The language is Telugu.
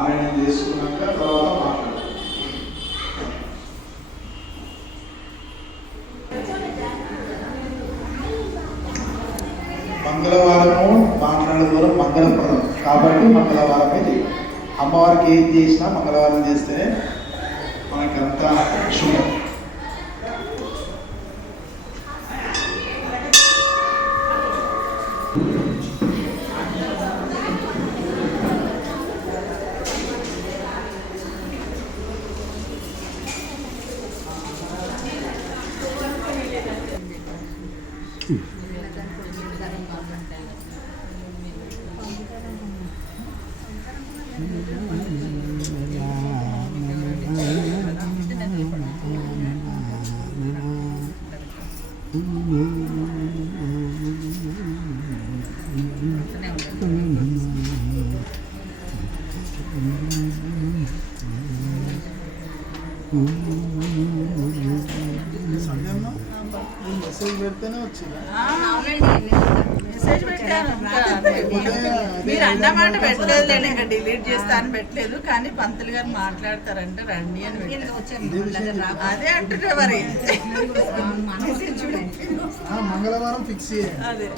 ఆలయం చేసుకున్నాక తర్వాత మాట్లాడు. మంగళవారము మాట్లాడే ద్వారా మంగళప్రదం కాబట్టి మంగళవారమే చేయాలి. అమ్మవారికి ఏం చేసినా మంగళవారం చేస్తేనే మనకంతా శుభం. మెసేజ్ పెడితేనే వచ్చింది. మెసేజ్ పెట్టాను, మీరు అన్నమాట పెట్టలేదు, ఇంకా డిలీట్ చేస్తా అని పెట్టలేదు. కానీ పంతులు గారు మాట్లాడతారంటే రండి అని అదే అంటున్నా. మరి మంగళవారం ఫిక్స్ చేయండి. అదే